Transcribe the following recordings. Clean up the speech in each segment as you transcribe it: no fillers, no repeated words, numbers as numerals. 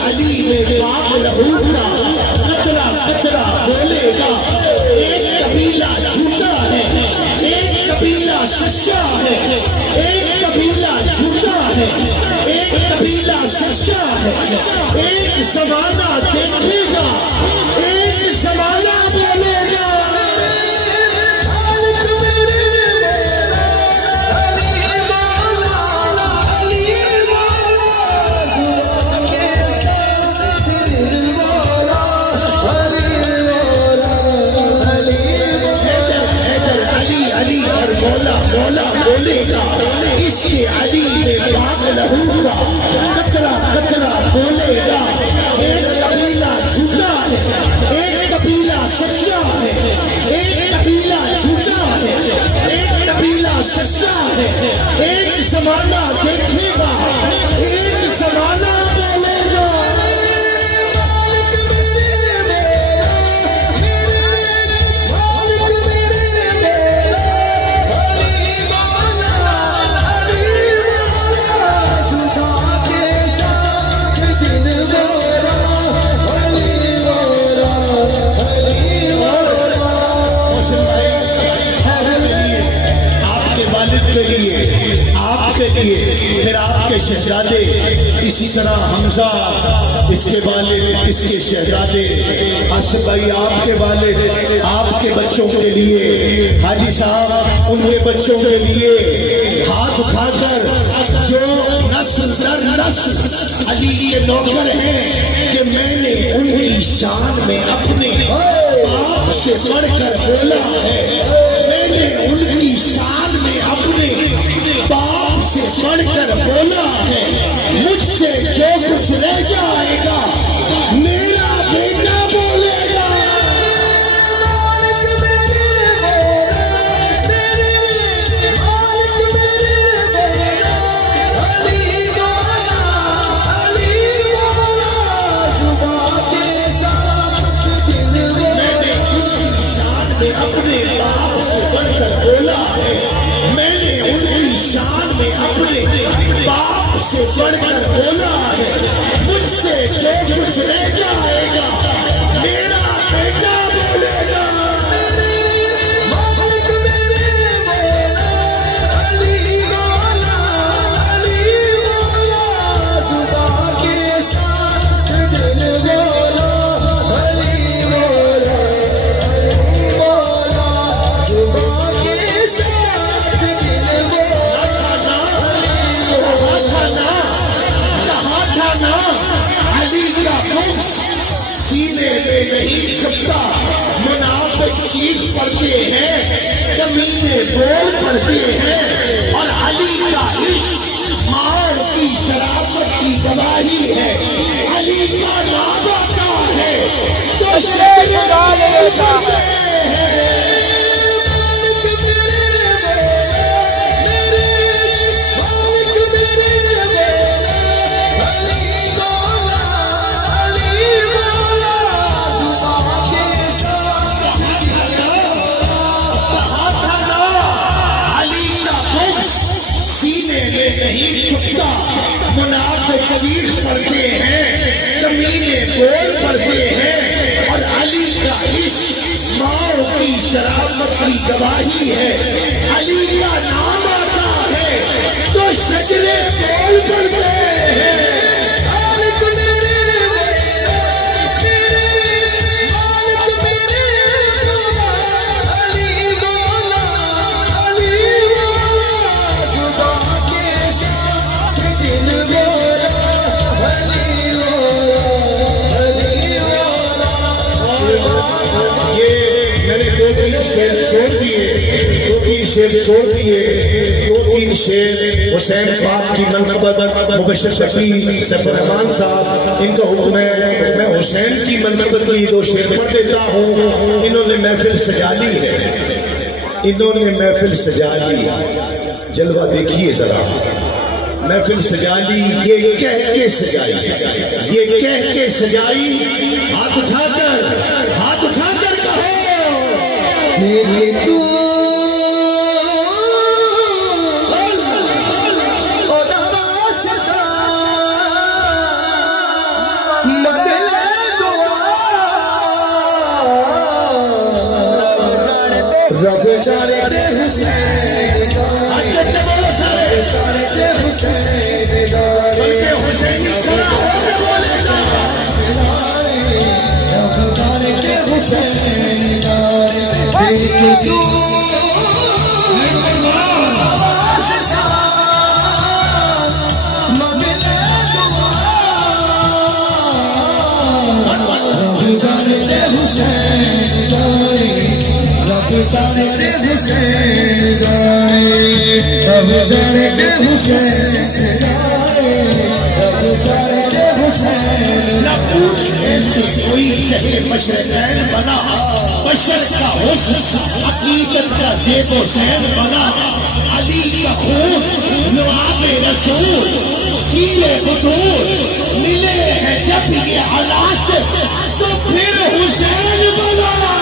अली में पाक लहू का कचरा कचरा बोलेगा। एक कबीला झूठा है, एक कबीला सच्चा है, एक कबीला झूठा है, एक कबीला सच्चा है। एक जमाना देखेगा, एक जमाना बोलेगा। बोलेगा इसके अली में पाक लहू का कतरा कतरा बोलेगा। एक कबीला झूठा है, एक कबीला सच्चा है, एक कबीला झूठा है, एक कबीला सच्चा है। एक जमाना देखेगा, एक जमाना बोलेगा। आपके लिए फिर आपके शहजादे, इसी तरह हमजा इसके वालिद, इसके शहजादे, आसिफ भाई आपके वालिद, आपके बच्चों के लिए, हाजी साहब उनके बच्चों के लिए हाथ उठाकर जो नस्ल दर नस्ल अली ये नौकर हैं कि मैंने उनकी शान में अपने बाप से बढ़कर बोला है। मैंने उनकी शान में अपने बाप से बढ़कर बोला है। मुझसे जो कुछ रह जाएगा मेरा बेटा बोलेगा। मैंने उनकी शान में अपने बाप से बढ़कर बोला है। मैंने उनकी शान में अपने बाप से बढ़कर बोला है। मुझसे जो कुछ रह जाएगा मेरा बेटा बोलेगा। नहीं छुपता, मुनाफिक चीख पड़ते हैं, कमीने बोल पड़ते हैं। और अली का इश्क मार की शराफत की गवाही है। अली का नाम आता है तो शेर डाल लेता है। नहीं छुपता, मुनाफिक चीख पड़ते हैं, कमीने बोल पड़ते हैं। और अली का इश्क माँ की शराफत की गवाही है। अली का नाम आता है तो सजरे बोल पड़ते हैं। शेर छोड़ दिए, दो तीन शेर हुसैन पाक की मनक़बत मुबश्शिर शफी सफरमान साहब इनका हुक्म है। मैं हुसैन की मनक़बत की दो शेर पढ़ देता हूँ। इन्होंने महफिल सजा ली है, इन्होंने महफिल सजा ली। जलवा देखिए जरा, महफिल सजा ली, ये कह के सजाई, ये कह के सजाई। हाथ उठाकर कहो रब जाने दे हुसैन अच्छा बोलो सारे जाने दे हुसैन बल्कि हुसैनी खड़ा होकर बोलेगा रब जाने दे हुसैन दिल की जाने दे हुसैन जाए रब जाने दे हुसैन जाए रब जाने दे हुसैन न पूछने से कोई शहर मशरक़ैन बना बशर का हुस्न हकीकत का ज़ेबो ज़ैन बना अली का खून लुआबे रसूल सीरे बुतूल मिले हैं जब ये अलासे तो फिर हुसैन बना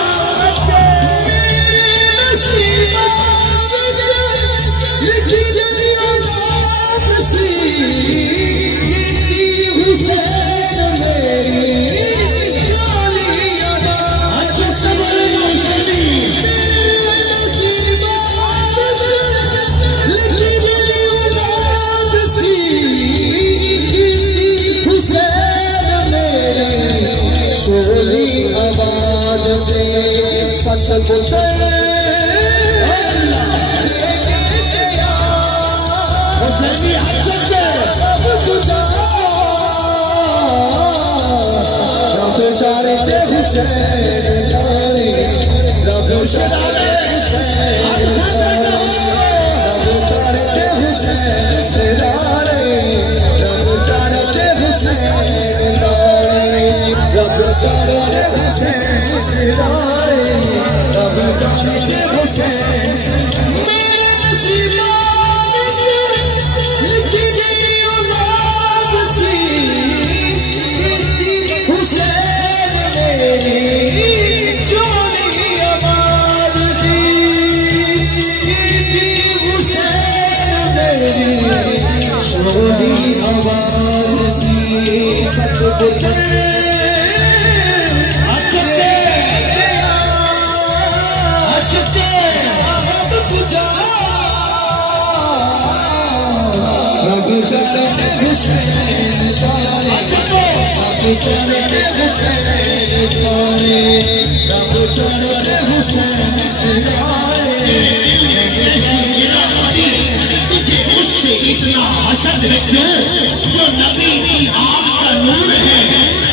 इतना हसद है क्यों जो नबी की आँख का नूर है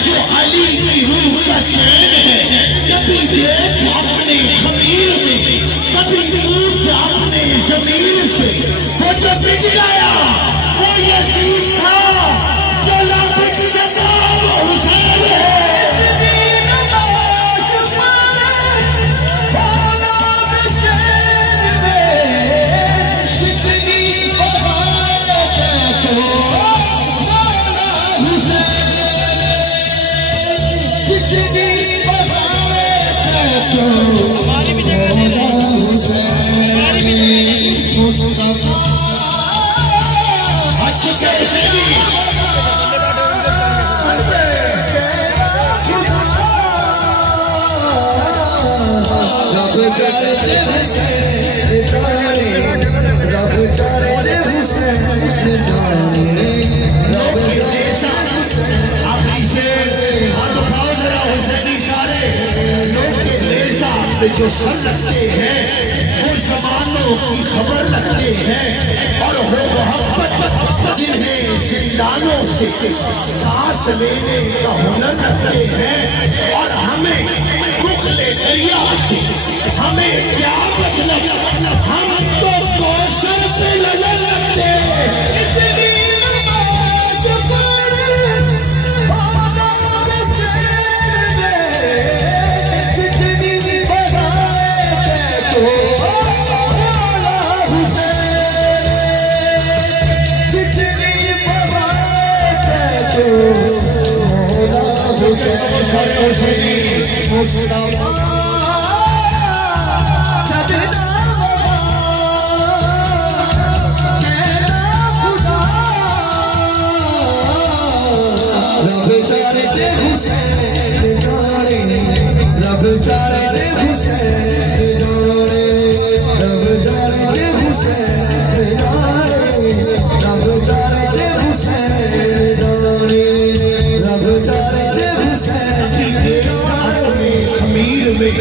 जो अली की रूह का चैन है कभी देख अपने खमीर में कभी पूछ अपने जमीन से वो जो बिक गया वो यसीद था चला बिक सका वो हुसैन है जो सब लगते हैं वो जमानों की खबर लगते हैं और हो मोहब्बत जिन्हें जिंदानों से सांस लेने का हुनर रखते हैं और हमें बुखले दरिया से हमें क्या मतलब हम तो कौशल से नजर लगते हैं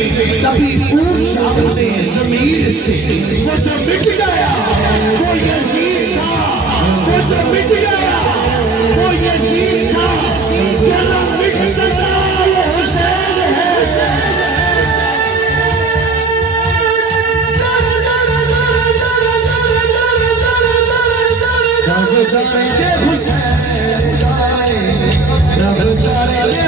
तभी ऊंच अपने ज़मीर से वो जो मिट गया वो यजीद था, वो जो मिट गया वो यजीद था, जरा मिट सका वो हुसैन है। रब जाने हुसैन, रब जाने